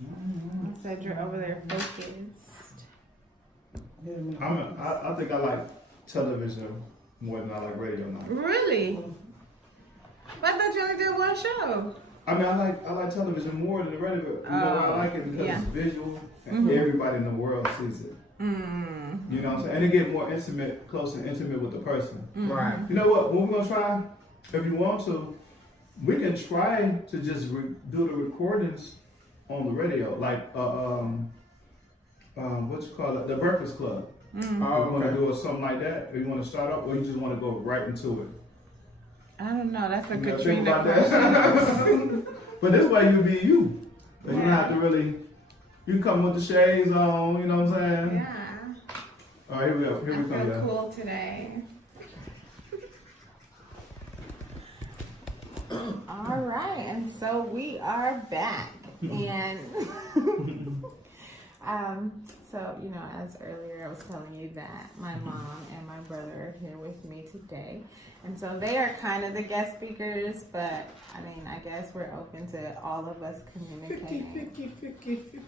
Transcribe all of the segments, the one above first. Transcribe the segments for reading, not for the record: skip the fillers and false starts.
You said you're over there focused. I think I like television more than I like radio now. Really? But I thought you only did one show. I mean, I like television more than the radio. You know why I like it? Because it's visual and everybody in the world sees it. Mm-hmm. You know what I'm saying? And it get more intimate, close and intimate with the person. Mm-hmm. Right. You know what? What we're gonna try, if you want to, we can try to just do the recordings on the radio, like what you call it, the Breakfast Club. Mm-hmm. Oh, you want to do something like that, or you want to start up, or you just want to go right into it? I don't know. That's a You think Katrina about question. that? But this way you be you. You don't have to really. You can come with the shades on. You know what I'm saying? Yeah. All right, here we go. Here we I come. feel cool today. All right, and so we are back, and so you know, as earlier I was telling you that my mom and my brother are here with me today, and so they are kind of the guest speakers, but I mean, I guess we're open to all of us communicating. 50.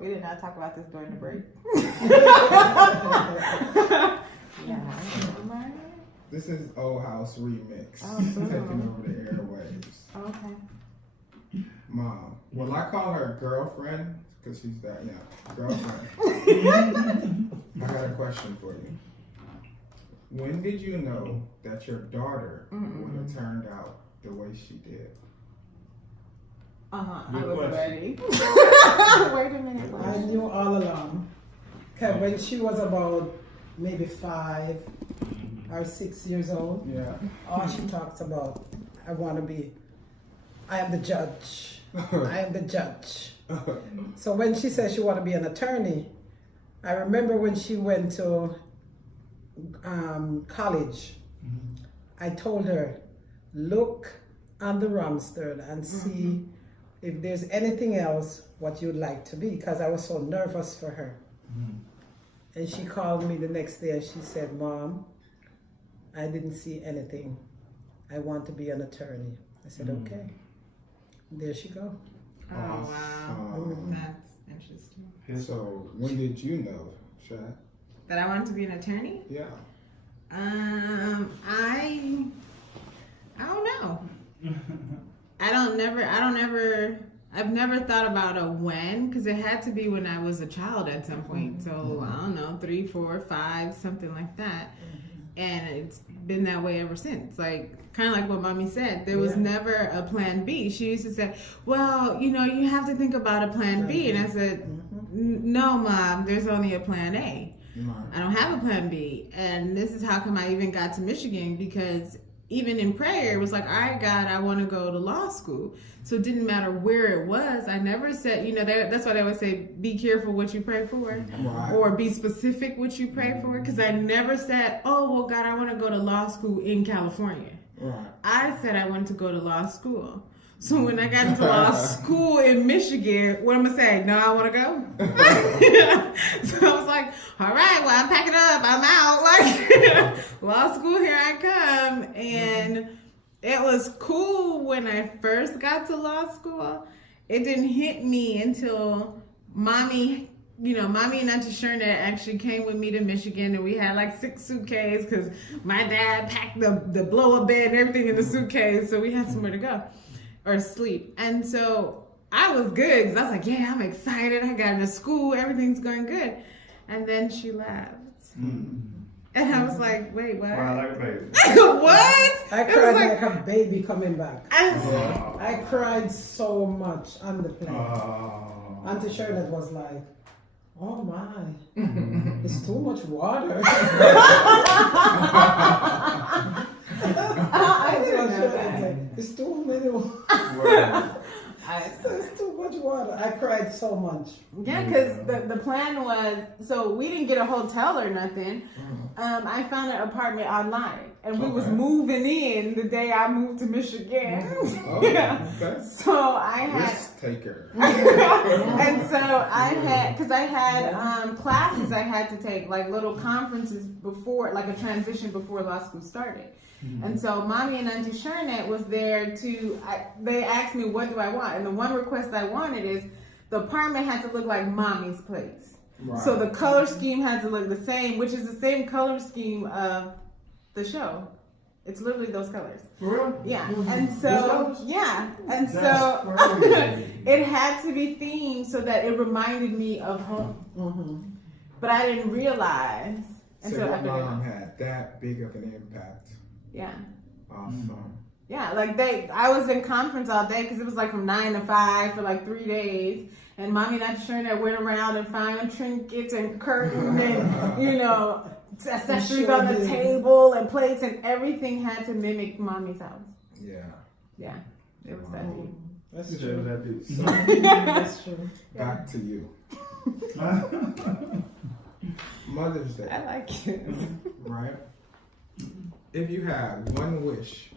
We did not talk about this during the break. Yeah. This is Old House Remix. Oh, Taking over the airwaves. Okay. Mom. Well, I call her girlfriend because she's that young. Girlfriend. I got a question for you. When did you know that your daughter would have turned out the way she did? I Good was question. ready. Wait a minute. I knew all along. Cause when she was about maybe 5 or 6 years old, Yeah. all she talks about, I am the judge. I am the judge. So when she said she want to be an attorney, I remember when she went to college, I told her, look on the Randstad and see if there's anything else what you'd like to be, because I was so nervous for her. And she called me the next day and she said, Mom, I didn't see anything. I want to be an attorney. I said, okay. There she go. Oh, wow. Awesome. That's interesting. So, when did you know, Shad? That I wanted to be an attorney? Yeah. I don't know. I've never thought about a when, because it had to be when I was a child at some point. So, I don't know, 3, 4, 5, something like that. And it's been that way ever since. Like, kind of like what Mommy said, there was never a plan B. She used to say, well, you know, you have to think about a plan B. And I said, no, Mom, there's only a plan A. I don't have a plan B. And this is how come I even got to Michigan, because even in prayer, it was like, all right, God, I want to go to law school. So it didn't matter where it was. I never said, you know, that's why they always say, be careful what you pray for, or be specific what you pray for. Because I never said, oh, well, God, I want to go to law school in California. Right. I said I wanted to go to law school. So when I got into law school in Michigan, what am I saying? No, I want to go. So I was like, all right, well, I'm packing up. I'm out. Like, law school, here I come. And it was cool when I first got to law school. It didn't hit me until Mommy and Auntie Sherna actually came with me to Michigan, and we had like 6 suitcases because my dad packed the blow-up bed and everything in the suitcase, so we had somewhere to go or sleep. And so I was good because I was like, yeah, I'm excited. I got into school. Everything's going good. And then she left. And I was like, wait, what? Cry like a baby. What? I cried like a baby coming back. I I cried so much on the plane. Oh. Auntie Charlotte was like, oh my, it's too much water. I didn't know that. It's too many water. Word. It's too much water. I cried so much. Yeah, because the plan was, so we didn't get a hotel or nothing. I found an apartment online, and we was moving in the day I moved to Michigan. Okay. So I had, Risk taker. and so I had, because I had classes I had to take, like little conferences before, like a transition before law school started. And so mommy and Auntie Shernet was there they asked me, what do I want? And the one request I wanted is the apartment had to look like mommy's place. Right. So the color scheme had to look the same, which is the same color scheme of the show. It's literally those colors. For real? Yeah. And Those so, colors? yeah. And That's so crazy. it had to be themed so that it reminded me of home. But I didn't realize So until your after mom had that big of an impact. Yeah. Awesome. Yeah, like I was in conference all day because it was like from 9 to 5 for like 3 days. And mommy and Auntie Shernet went around and found trinkets and curtains and, you know, accessories on the table and plates, and everything had to mimic mommy's house. Yeah. Yeah, it was that deep. That's That true. is. That's true. Back to you. Mother's Day. I like it. Right? If you had one wish,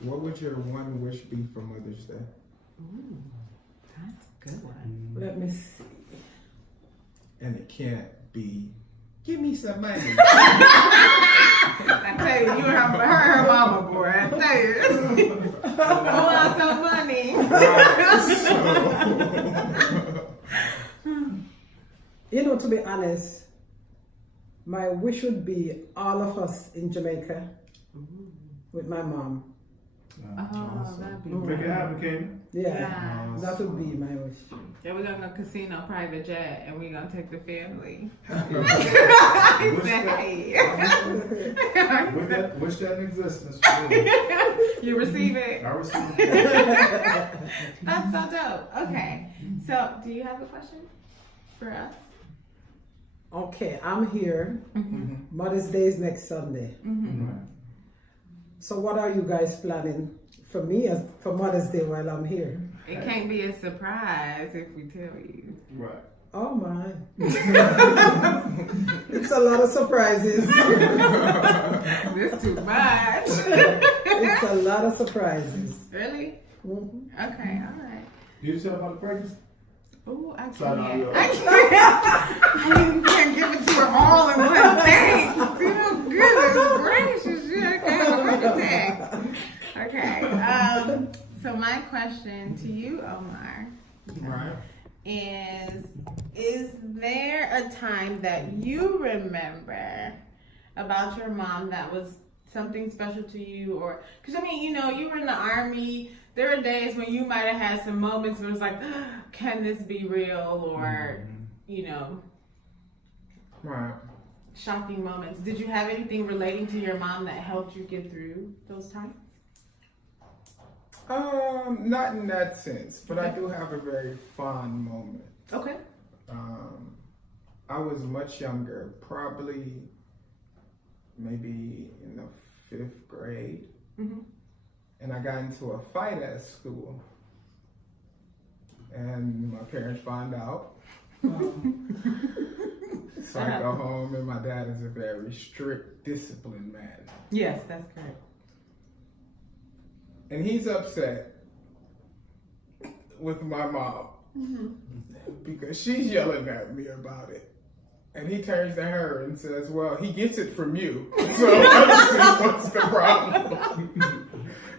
what would your one wish be for Mother's Day? Ooh, that's a good one. Let me see. And it can't be, give me some money. I tell you, you her mama, boy. I tell you. I want some money. You know, to be honest, my wish would be all of us in Jamaica with my mom. Oh, that'd be Make it happen, Keena. Yeah, Yes. that would be my wish. Yeah, we're gonna go casino private jet and we're gonna take the family. Wish that in existence. For real. You receive it. I received it. That's so dope. Okay. So do you have a question for us? Okay, I'm here. Mother's Day is next Sunday. So what are you guys planning for me for Mother's Day while I'm here? It can't be a surprise if we tell you. Right. Oh my. It's a lot of surprises. This too much. It's a lot of surprises. Really? Mhm. Okay, all right. You just tell about the pregnancy? Oh, I So I know can't. you're- I can't give it to her all in one thing. Oh, goodness gracious. Yeah, I can't heart attack. Okay. So my question to you, Omar, Right. is there a time that you remember about your mom that was something special to you? Or, because I mean, you know, you were in the Army. There are days when you might have had some moments where it was like, can this be real? Or, you know, Right. shocking moments. Did you have anything relating to your mom that helped you get through those times? Not in that sense, but I do have a very fond moment. Okay. I was much younger, probably maybe in the 5th grade, and I got into a fight at school, and my parents found out. So I go home, and my dad is a very strict, disciplined man. Yes, that's correct. And he's upset with my mom because she's yelling at me about it. And he turns to her and says, well, he gets it from you. So I don't see what's the problem.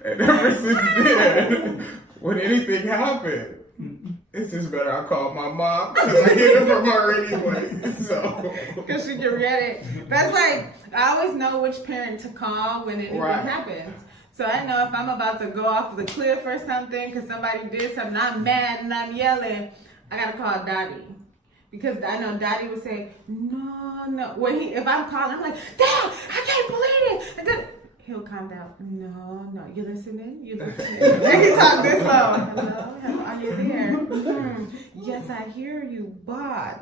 And ever since then, when anything happened, it's just better I call my mom because I get it from her anyway. So Because she can read it. That's like, I always know which parent to call when anything happens. So I know if I'm about to go off the cliff or something because somebody did something, I'm mad and I'm yelling, I gotta call Daddy. Because I know Daddy would say, no. If I'm calling, I'm like, Dad, I can't believe it. And then he'll calm down. No, you listening? You listening? And he talk this low. Hello, are you there? Yes, I hear you, but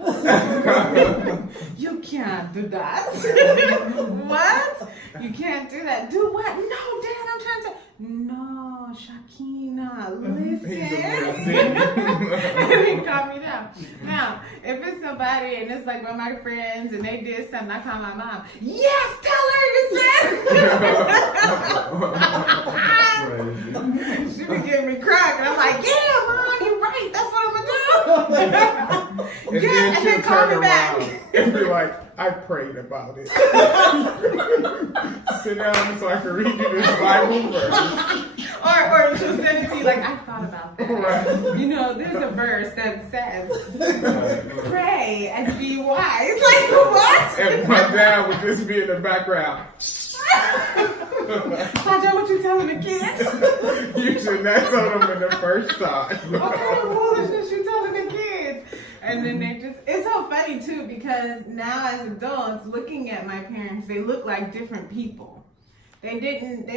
you can't do that. What? You can't do that. Do what? No, Dad, I'm trying to. No, Shakina, listen. And he calmed me down. Now, if it's somebody and it's like one of my friends and they did something, I call my mom. Yes, tell her you said. She be giving me crack, and I'm like, yeah, Mom, you're right. That's what I'm gonna do. and Yes, and then she'll call turn me back. around and be like, I prayed about it. Sit down so I can read you this Bible verse. Or she'll send it to you like, I thought about that. Right. You know, there's a verse that says, pray and be wise. Like, what? And my dad would just be in the background. Father, what you telling the kids? You should not tell them in the first time. What kind of foolishness you telling the kids? And then they just, it's so funny too, because now as adults, looking at my parents, they look like different people. They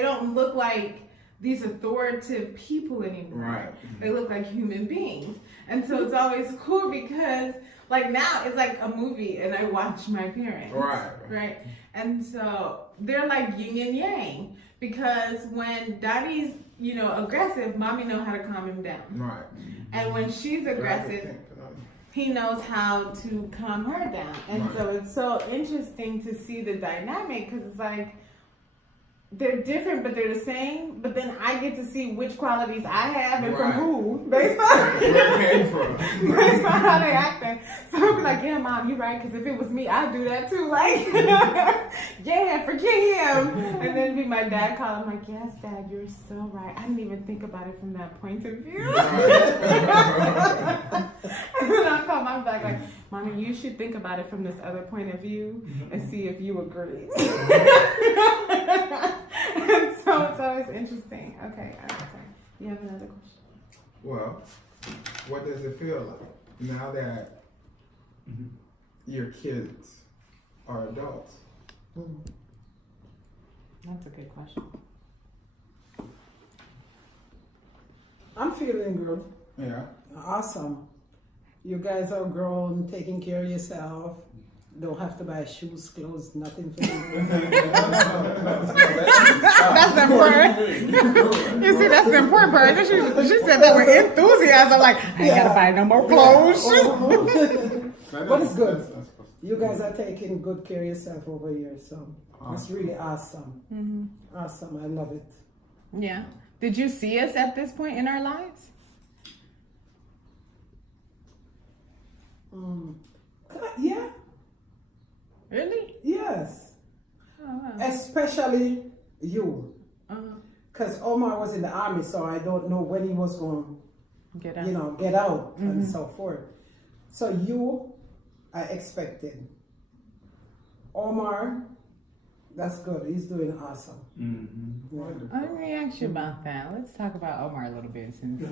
don't look like these authoritative people anymore. Right. They look like human beings. And so it's always cool because like now it's like a movie and I watch my parents. Right. And so they're like yin and yang, because when daddy's, aggressive, mommy know how to calm him down. Right. And when she's aggressive, he knows how to calm her down. And so it's so interesting to see the dynamic, because it's like they're different, but they're the same. But then I get to see which qualities I have and from who, based on where it came from. based on how they acting. So I'll be like, yeah, mom, you're right. Because if it was me, I'd do that too. Like, yeah, forget him. And then be my dad call. I'm like, yes, dad, you're so right. I didn't even think about it from that point of view. And then I'll call mom back like, mommy, you should think about it from this other point of view and see if you agree. And so it's always interesting. Okay. You have another question? Well, what does it feel like now that your kids are adults? That's a good question. I'm feeling good. Yeah. Awesome. You guys are grown, taking care of yourself. Don't have to buy shoes, clothes, nothing for you. That's the important. You see, that's the important part. She said that with enthusiasm. Like, I ain't gotta buy no more clothes. But it's good. You guys are taking good care of yourself over here, so that's really awesome. Mm-hmm. Awesome. I love it. Yeah. Did you see us at this point in our lives? Yeah. Really? Yes. Oh, wow. Especially you. Uh-huh. Because Omar was in the army, so I don't know when he was going Get out. to, get out and so forth. So you, I expected. Omar, that's good. He's doing awesome. Mm-hmm. Yeah. Let me ask you about that. Let's talk about Omar a little bit since.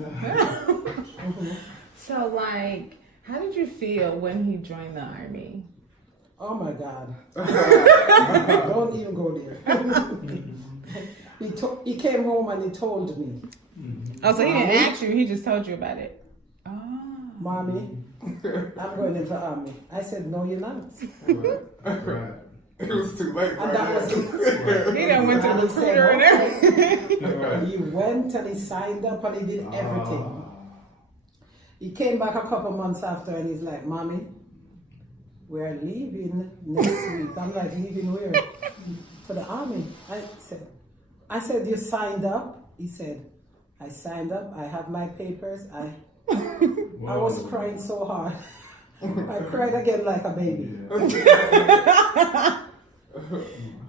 So, like, how did you feel when he joined the army? Oh my God. Don't even go there. He came home and he told me. Oh, so he didn't ask you, he just told you about it. Oh. Mommy, I'm going into the army. I said, no, you're not. Right. It was too late. And that was it. He done went to the recruiter and everything. He went and he signed up and he did everything. He came back a couple months after and he's like, Mommy, we're leaving next week. I'm like, leaving where? For the army. I said, you signed up? He said, I signed up. I have my papers. I was crying so hard. I cried again like a baby. Yeah.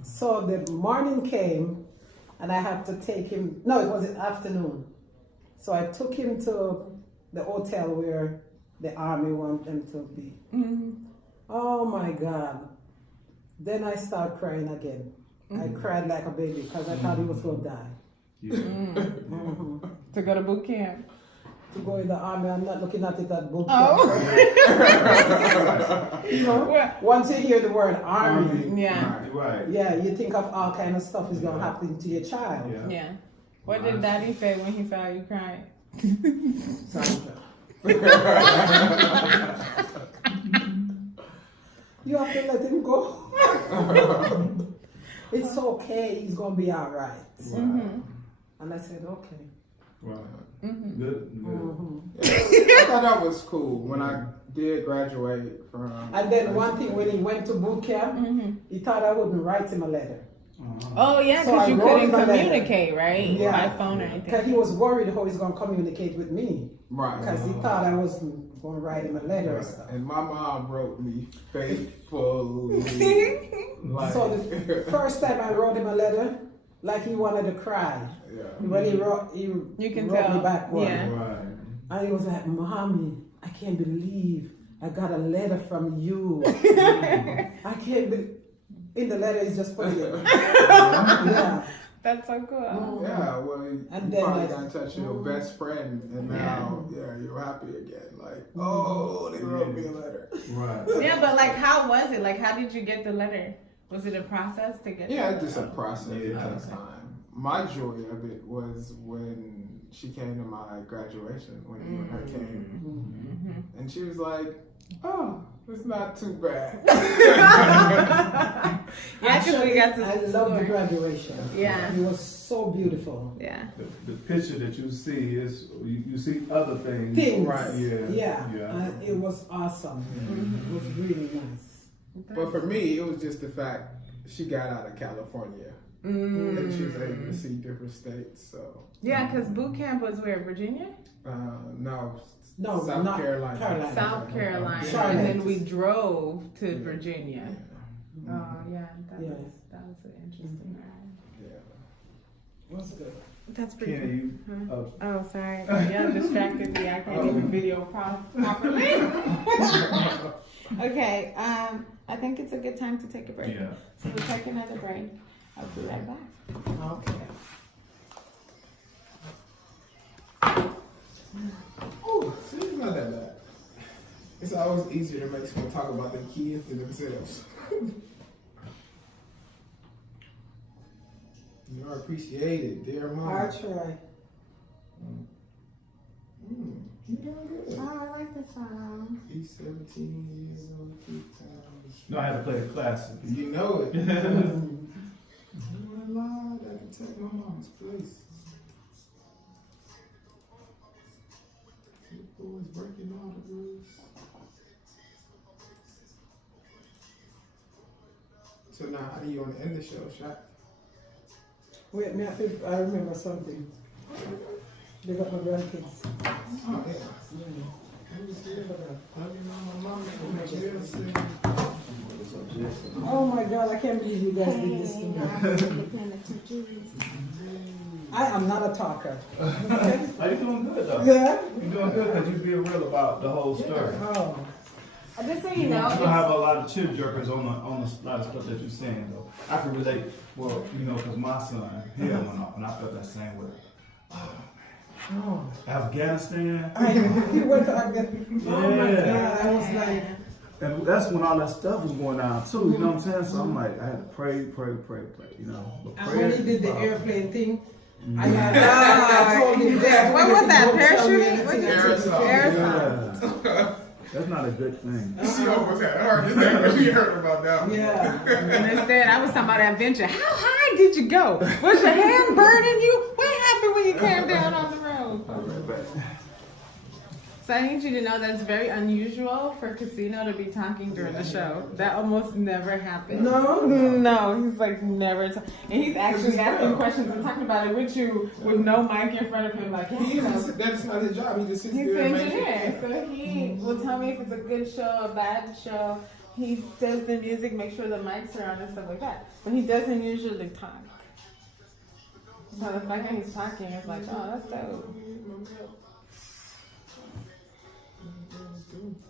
So the morning came and I had to take him. No, it was in the afternoon. So I took him to the hotel where the army want them to be. Mm-hmm. Oh my God. Then I started crying again. I cried like a baby because I thought he was going to die. Yeah. To go to boot camp. To go in the army, I'm not looking at it at boot camp. Oh. Once you hear the word army, Yeah. Right. yeah, you think of all kind of stuff is going to happen to your child. Yeah. Yeah. What did Daddy say when he saw you crying? Sandra. You have to let him go. It's okay. He's going to be all right. Mm-hmm. And I said, okay. Right. Mm-hmm. Good. I thought that was cool when I did graduate from. And then one thing, when he went to boot camp, he thought I wouldn't write him a letter. Oh yeah, So because I you wrote couldn't him a letter. communicate, right? Yeah. By phone or Because anything. he was worried how he's going to communicate with me. Right. Because he thought I was going to write him a letter or stuff. And my mom wrote me faithfully. Like, So the first time I wrote him a letter, like he wanted to cry. yeah. When he wrote You can wrote tell. me back one. Yeah. Right. And he was like, Mommy, I can't believe I got a letter from you. I can't believe. In the letter, he's just putting it. Yeah. That's so cool. Yeah, well, you And then probably I- got in touch with your best friend, and now, you're happy again. Like, oh, they wrote me a letter. Right. Yeah, but like, how was it? Like, how did you get the letter? Was it a process to get? Yeah, it's just a process. It Yeah. takes time. My joy of it was when she came to my graduation, when you and her came, and she was like, "Oh, it's not too bad." Yeah, because we got to I love the tour. graduation. Yeah. It was so beautiful. Yeah. The picture that you see is you see other things. Things. Right. Yeah. Yeah. It was awesome. It was really nice. But for me, it was just the fact she got out of California and she was able to see different states. So Yeah, because boot camp was where? Virginia? no, No, South not Carolina. Carolina. South Carolina. Charlotte. And then we drove to Virginia. Yeah. Oh, yeah. That Yeah. was an interesting ride. Yeah. It was good. That's pretty Kenny, cool. you. Oh, sorry. Yeah, distracted me. I can't even video properly. Okay, I think it's a good time to take a break. Yeah. So we'll take another break. I'll be right back. Okay. Oh, see, it's not that bad. It's always easier to make someone talk about their kids than themselves. You are appreciated, dear mom. I try. You're doing good. Oh, I like this song. He's 17 years old, 2 times. No, I had to play a classic. You know it. You want a lot? I can take my mom's place. You boys breaking all the rules. So now, how do you want to end the show, Shaq? Wait, I remember something. They got my grandkids. Oh, yeah. Oh my God, I can't believe you guys did this to me. I am not a talker. Okay? Are you doing good though? Yeah? You're doing good because you're being real about the whole story. Oh. Just so you You know, don't have a lot of chip jerkers on the lot of stuff that you're saying though. I can relate. Well, because my son, he had one off, and I felt that same way. Oh. Afghanistan, He went to Afghanistan. Oh my Yeah. God, I was like, and that's when all that stuff was going down too. You know what I'm saying? So I'm like, I had to pray. You know. But and when he did the airplane thing, I Oh, told him that. what was that, Don't tell me parachuting? anything What until is you it? finish. Yeah. That's not a good thing. She almost had her. We heard about that one. Yeah. And instead, I was talking about adventure. How high did you go? Was your hand burning you? What happened when you came down on the road? All right, back. So I need you to know that it's very unusual for Casino to be talking during the show. That almost never happens. No? No, he's like never. And he's actually asking questions and talking about it with you with no mic in front of him. Like, That's not his job. He just sits he's there an and makes engineer, so he will tell me if it's a good show, a bad show. He does the music, make sure the mics are on and stuff like that. But he doesn't usually talk. So the fact that he's talking is like, oh, that's dope.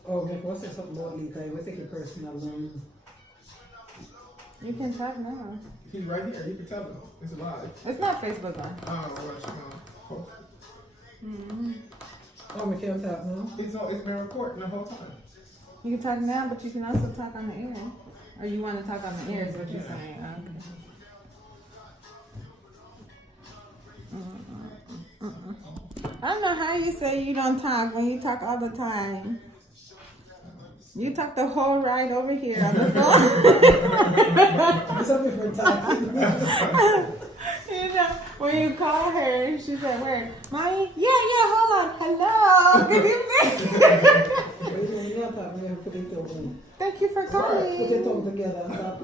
Oh, if I say something more legal, I will take it personal. You can talk now. He's right here. You can tell him. It's live. It's not Facebook on. I don't know what you know. Mm-hmm. Oh, we can't talk now? It's been recording the whole time. You can talk now, but you can also talk on the air. Or you want to talk on the air is what you're saying. Okay. I don't know how you say you don't talk when you talk all the time. You talk the whole ride over here on the phone. It's a different time. You know, when you call her, she said, "Where, mommy? Yeah, hold on. Hello, good evening. We don't talk, we have to put it over. Thank you for Put calling." it all together and talk.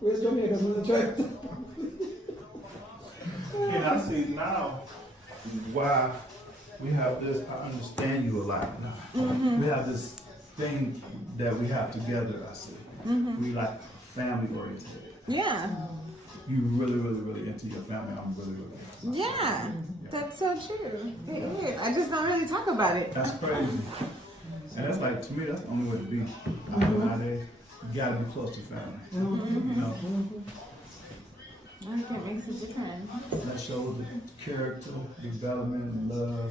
Where's Jamaica's on the track? And I see now why we have this. I understand you a lot now. We have this thing that we have together. I see. We like family oriented. Yeah. You really, really, really into your family. I'm really, really into Yeah. That's so true. It is. I just don't really talk about it. That's crazy. And that's like, to me, that's the only way to be. Nowadays, you gotta be close to family. You know? I think it makes a difference. That shows the character, development, love,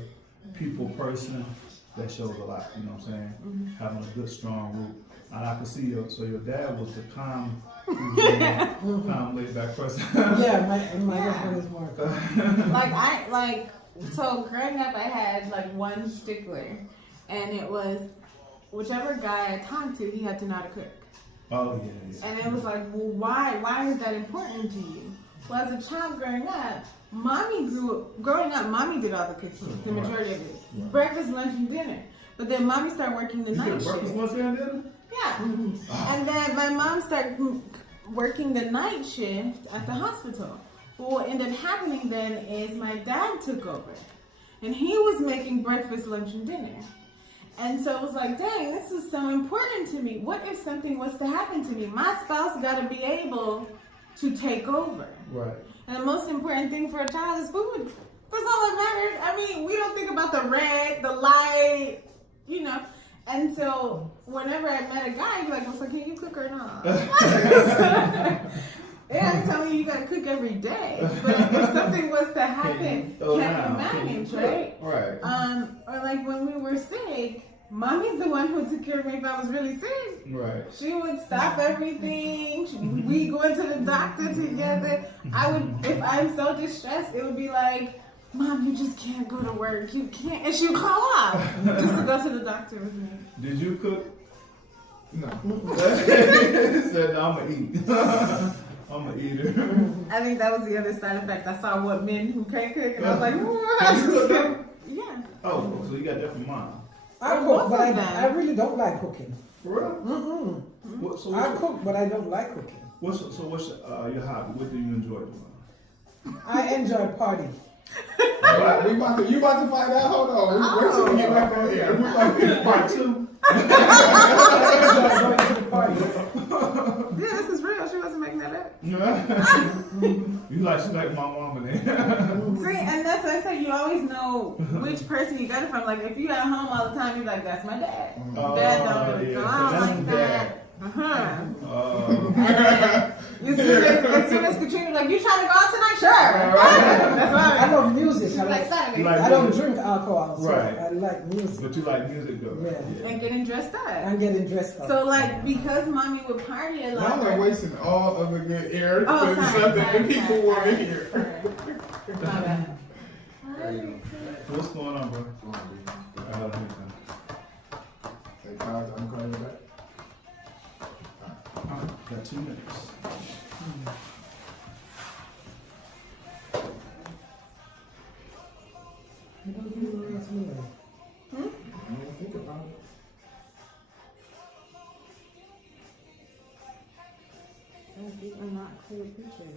people, person. That shows a lot, you know what I'm saying? Having a good, strong root. And I can see your dad was the calm, laid back person. Yeah, my husband is more calm. So growing up, I had like one stickler, and it was whichever guy I talked to, he had to know how to cook. Oh yeah. And it was like, well, why is that important to you? Well, as a child growing up, mommy did all the cooking, the majority of it. Right. Breakfast, lunch, and dinner. But then mommy started working the You night did shift. breakfast, lunch, and dinner? Yeah. And then my mom started working the night shift at the hospital. Well, what ended up happening then is my dad took over. And he was making breakfast, lunch, and dinner. And so it was like, dang, this is so important to me. What if something was to happen to me? My spouse got to be able to take over. Right. And the most important thing for a child is food. That's all that matters. I mean, we don't think about the red, the light, you know. And so whenever I met a guy, he'd be like, well, so can you cook or not? Yeah, I'm telling you, you gotta cook every day. But if something was to happen, can you manage, right? Right. Or like when we were sick, mommy's the one who took care of me if I was really sick. Right. She would stop everything. We go into the doctor together. If I'm so distressed, it would be like, Mom, you just can't go to work. You can't. And she would call off just to go to the doctor with me. Did you cook? No. He said, no, I'm gonna eat. I'm an eater. I think that was the other side effect. I saw what men who can't cook, and I was like, yeah. Oh, so you got that from mom? I cook, but I really don't like cooking. For real? I cook, but I don't like cooking. What's your hobby? What do you enjoy doing? I enjoy party. Right, you about to find out? Hold on. Wait till we get back on here. We about to get part two. I enjoy going to the party. Yeah, this is real. She wasn't making that up. She's like my mama then. See, and that's what I said. You always know which person you got it from. Like, if you at home all the time, you're like, that's my dad. Dad don't really go out like that. You see, as soon as Katrina like, you trying to go out tonight? Sure. That's right. I love music. I don't drink alcohol, so Right. I like music. But you like music though. Yeah. And getting dressed up. I'm getting dressed up. So, like, because mommy would party a lot. Y'all are wasting all of the good air Oh, for sorry, something sorry, that people sorry, want to sorry. hear. My bad. What's going on, bro? Hey, guys, I'm calling you back. Got 2 minutes. I don't think it's me. I don't think about it. These are not clear pictures.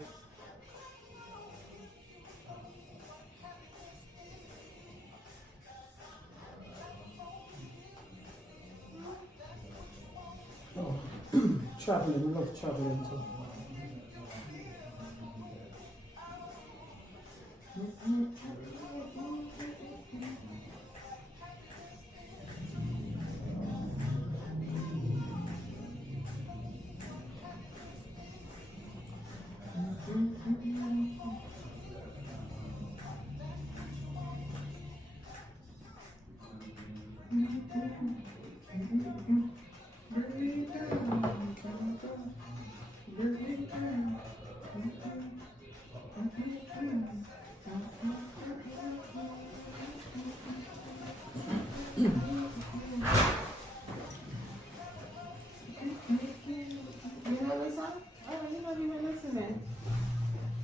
Oh, traveling, love traveling too. You know this song? Oh, you're not even listening.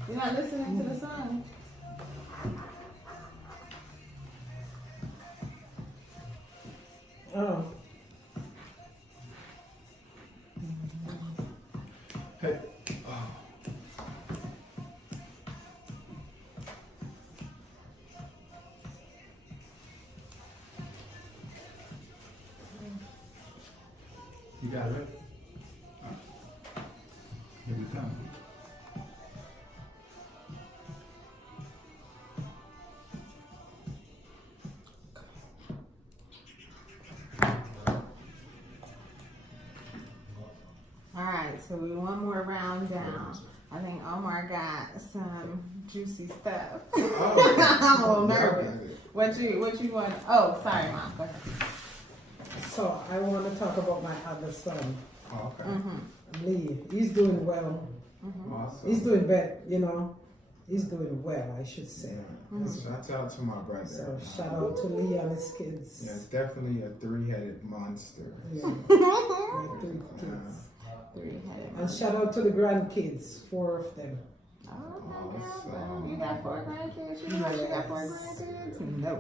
You're not listening to the song. Oh. Hey, oh You got it ready? Here we come. All right, so we one more round down. I think Omar got some juicy stuff. Oh, I'm a little nervous. What you want? Oh, sorry, Mom. Go ahead. So I want to talk about my other son, Oh, okay. Lee. He's doing well. Awesome. He's doing better, you know. He's doing well, I should say. Shout out to my brother. So shout out to Lee and his kids. Yeah, it's definitely a three-headed monster. Yeah. My 3 kids. And shout out to the grandkids, 4 of them. Oh my Awesome. God. You got 4 grandkids? You know you got 4 grandkids? No.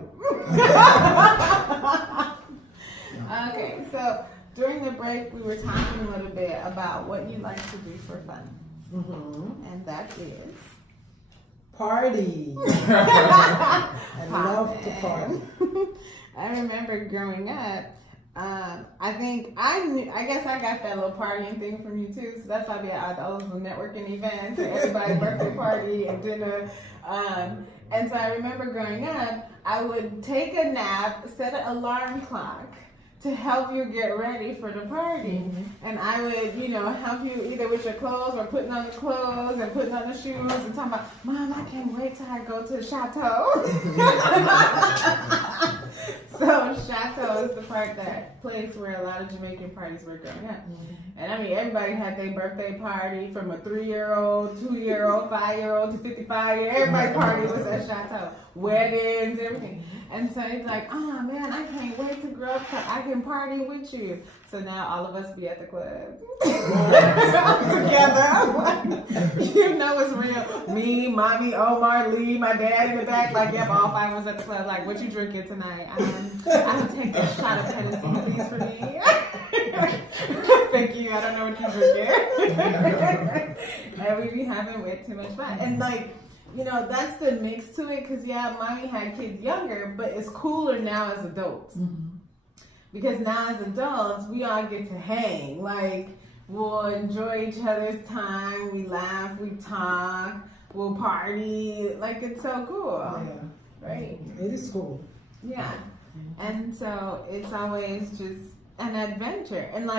Okay, so during the break, we were talking a little bit about what you like to do for fun. And that is Party. I love to party. I remember growing up, I guess I got that little partying thing from you too. So that's probably at all those networking events and everybody's birthday party and dinner. And so I remember growing up, I would take a nap, set an alarm clock to help you get ready for the party. And I would, help you either with your clothes or putting on the clothes and putting on the shoes and talking about, Mom, I can't wait till I go to the chateau. So chateau is the place where a lot of Jamaican parties were growing up. And I mean, everybody had their birthday party from a 3-year-old, 2-year-old, 5-year-old to 55 year. Everybody's party was at chateau. Weddings, everything. And so it's like, oh man, I can't wait to grow up so I can party with you. So now all of us be at the club together. It's real. Me, Mommy, Omar, Lee, my dad in the back. Like, yep, all 5 of us at the club. Like, what you drinking tonight? I'll take a shot of Tennessee, please, for me. Thank you. I don't know what you drinking. And we be having way too much fun. And that's the mix to it. Because Mommy had kids younger, but it's cooler now as adults. Because now as adults, we all get to hang. Like, we'll enjoy each other's time. We laugh, we talk, we'll party. Like, it's so cool. Right? It is cool. Yeah. And so it's always just an adventure. And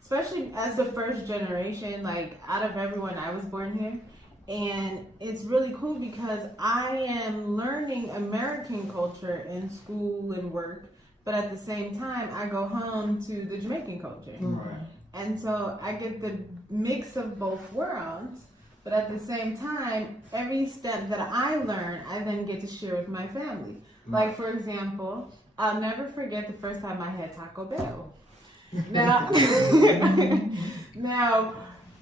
especially as the first generation, out of everyone, I was born here. And it's really cool because I am learning American culture in school and work. But at the same time, I go home to the Jamaican culture. Right. And so I get the mix of both worlds. But at the same time, every step that I learn, I then get to share with my family. Like, for example, I'll never forget the first time I had Taco Bell. Now,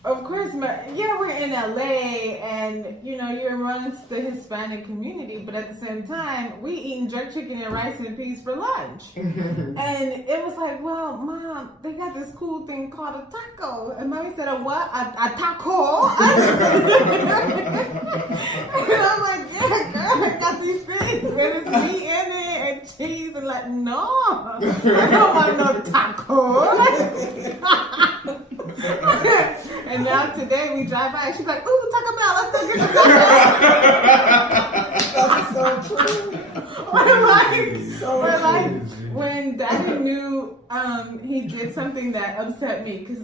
of course, we're in LA and, you're amongst the Hispanic community, but at the same time, we eating jerk chicken and rice and peas for lunch. And it was like, well, Mom, they got this cool thing called a taco. And Mommy said, a what? A taco? And I'm like, yeah, girl, I got these things. And it's meat in it and cheese. And no, I don't want no taco. And now today we drive by and she's like, ooh, Taco Bell, let's go get the taco. That's so true. When Daddy knew he did something that upset me, because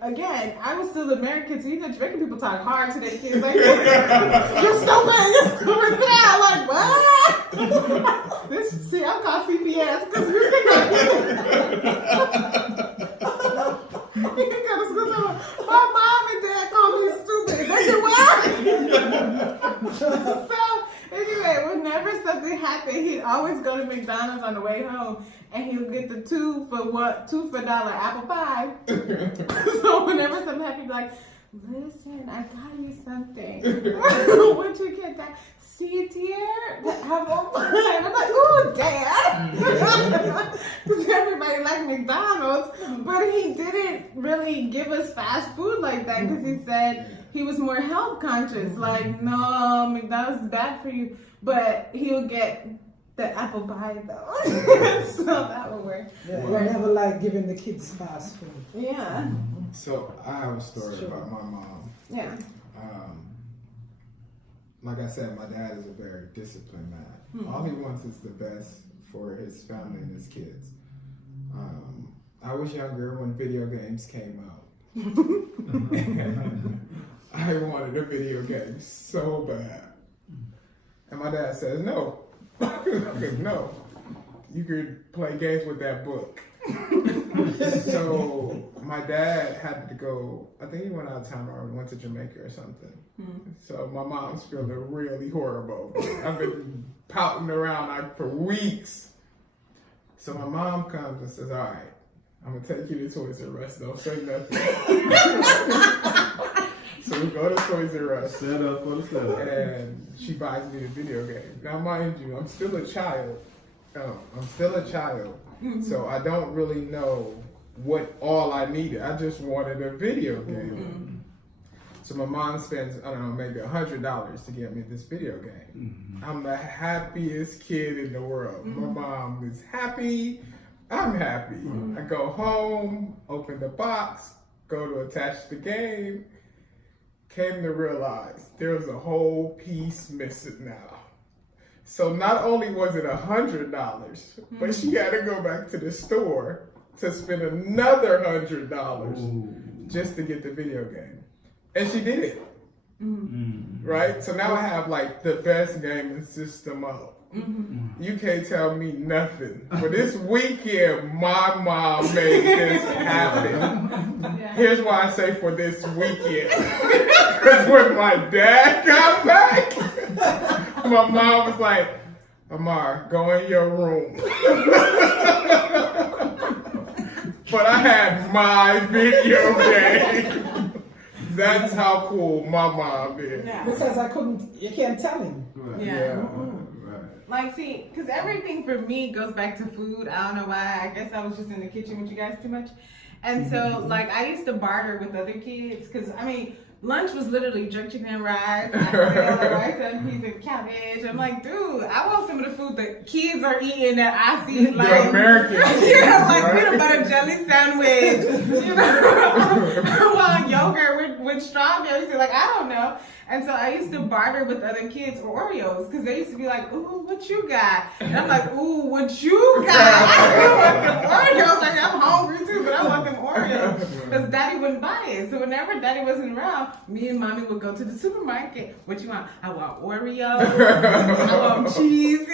again, I was still American, so Jamaican people talk hard to their kids, like, you're stupid, sit down, like, what? I'm called CPS, because you can go to school, my mom and dad call me stupid. They said, what? So, anyway, whenever something happened, he'd always go to McDonald's on the way home, and he'll get the $2 for $1 apple pie. So whenever something happened, he'd be like, listen, I got you something. What you get that? See it here? Apple pie. And I'm like, ooh, Dad. Because everybody liked McDonald's, but he didn't really give us fast food like that because he said he was more health conscious. Like, no, McDonald's is bad for you. But he'll get the apple pie though. So that would work. Yeah, I never like giving the kids fast food. Yeah. So I have a story Sure. about my mom. Yeah. Like I said, my dad is a very disciplined man. All he wants is the best for his family and his kids. I was younger when video games came out. I wanted a video game so bad. And my dad says, no. No. You could play games with that book. So my dad had to go, I think he went out of town or went to Jamaica or something. So my mom's feeling really horrible. I've been pouting around for weeks. So my mom comes and says, all right, I'm going to take you to Toys R Us. Don't say nothing. So we go to Toys R Us. Set up for the setup. And she buys me the video game. Now, mind you, I'm still a child. So I don't really know what all I needed. I just wanted a video game. So my mom spends, I don't know, maybe $100 to get me this video game. I'm the happiest kid in the world. My mom is happy. I'm happy. I go home, open the box, go to attach the game. Came to realize there was a whole piece missing now. So not only was it $100, but she had to go back to the store to spend another $100 just to get the video game. And she did it. Right? So now I have like the best gaming system up. You can't tell me nothing. For this weekend, my mom made this happen. Here's why I say for this weekend. Because when my dad got back, my mom was like, Amar, go in your room. But I had my video game. That's how cool my mom is. Because you can't tell him. Yeah. Like, see, because everything for me goes back to food. I don't know why. I guess I was just in the kitchen with you guys too much. And so, like, I used to barter with other kids because, I mean, lunch was literally jerk chicken and rice. I had rice and peas and cabbage. I'm like, dude, I want some of the food that kids are eating that I see. Like, the Americans. Yeah, like peanut butter jelly sandwich. You know, I want yogurt with strawberries. Like, I don't know. And so I used to barter with other kids Oreos because they used to be like, ooh, what you got? And I'm like, ooh, what you got? I want them Oreos. Like, I'm hungry too, but I want them Oreos because Daddy wouldn't buy it. So whenever Daddy wasn't around, me and Mommy would go to the supermarket. What you want? I want Oreos. I want cheeses.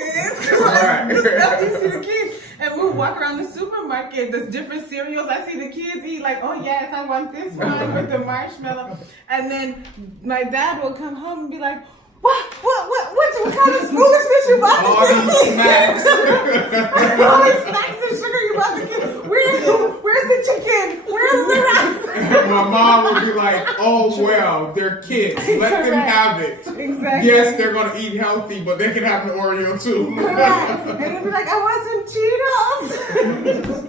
Like, the stuff you see the kids. And we would walk around the supermarket. There's different cereals. I see the kids eat like, oh yes, I want this one with the marshmallow. And then my dad will come home and be like, what kind of foolishness you bought All these snacks. All these snacks and sugar you bought the kids. Where's the chicken? Where's the rice? My mom would be like, oh well, they're kids. Let them have it. Exactly. Yes, they're going to eat healthy, but they can have the Oreo too. Correct. And they'd be like, I want some Cheetos.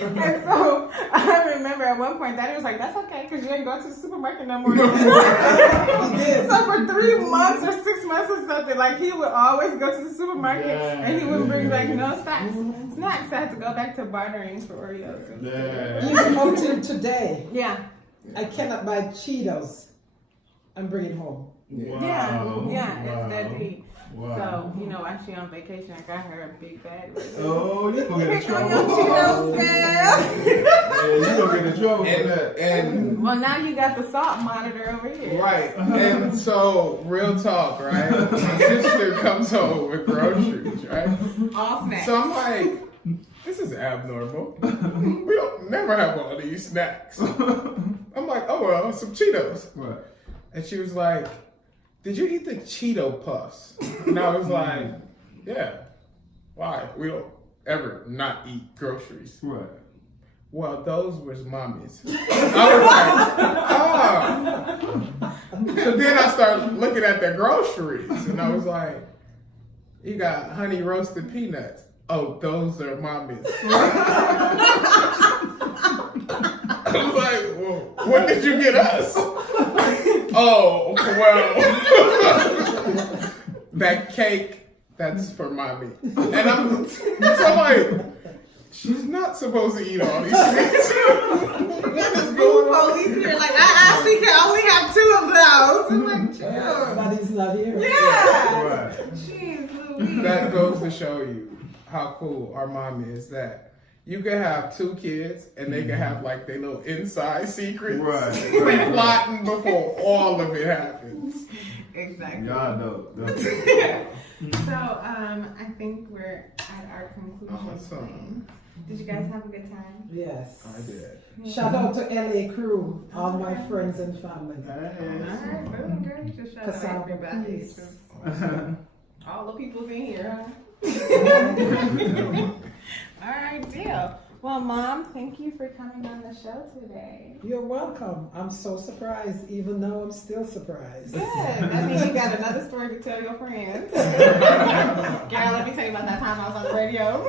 And so I remember at one point, Daddy was like, that's okay, because you ain't going to the supermarket no more. So for 3 months or 6 months or something, like he would always go to the supermarket and he would bring back no snacks. I had to go back to bartering for Oreos. Even up till today, Yeah. I cannot buy Cheetos and bring it home. Yeah, it's deadly. So, you know, actually on vacation, I got her a big bag. Oh, you gonna get in trouble. Cheetos, Yeah, you gonna get in trouble for that. And well, now you got the salt monitor over here. right. And so, real talk, right? My sister comes home with groceries, right? All snacks. So I'm like, this is abnormal. We don't never have all these snacks. I'm like, oh well, some Cheetos. Right. And she was like, did you eat the Cheeto Puffs? And I was like, yeah. Why? We don't ever not eat groceries. Right. Well, those was mommy's. I was like, So then I started looking at the groceries, and I was like, you got honey roasted peanuts. Oh, those are mommy's. I was like, well, what did you get us? Oh, well, that cake That's for mommy. And I'm so like, she's not supposed to eat all these things. What is going on? Police here, like I actually can only have 2 of those. I'm like, sure. Everybody's not here. Yeah. Right. Jeez Louise. That goes to show you how cool our mom is, that you can have 2 kids and they can have like their little inside secrets. Right. We're plotting before all of it happens. Exactly. Y'all know. So I think we're at our conclusion. Awesome. Did you guys have a good time? Yes. I did. Shout out to LA crew, all my friends and family. Alright, boom, girl. You just shout out Cassandra, everybody. peace. All the people's in here, huh? All right, deal. Well, Mom, thank you for coming on the show today. You're welcome. I'm so surprised, even though I'm still surprised. Good. That means you got another story to tell your friends. Girl, let me tell you about that time I was on the radio.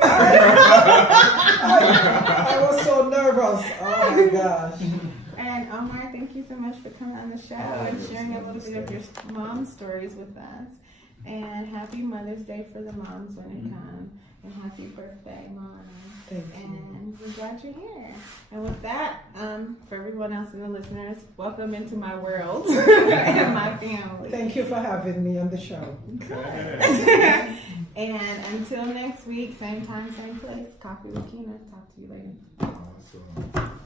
I was so nervous. Oh my gosh. And Omar, thank you so much for coming on the show and sharing a little bit of your mom stories with us. And happy Mother's Day for the moms when it comes. And happy birthday, Mom. Thank you. And we're glad you're here. And with that, for everyone else and the listeners, welcome into my world and my family. Thank you for having me on the show. And until next week, same time, same place. Coffee with Keena. Talk to you later. Awesome.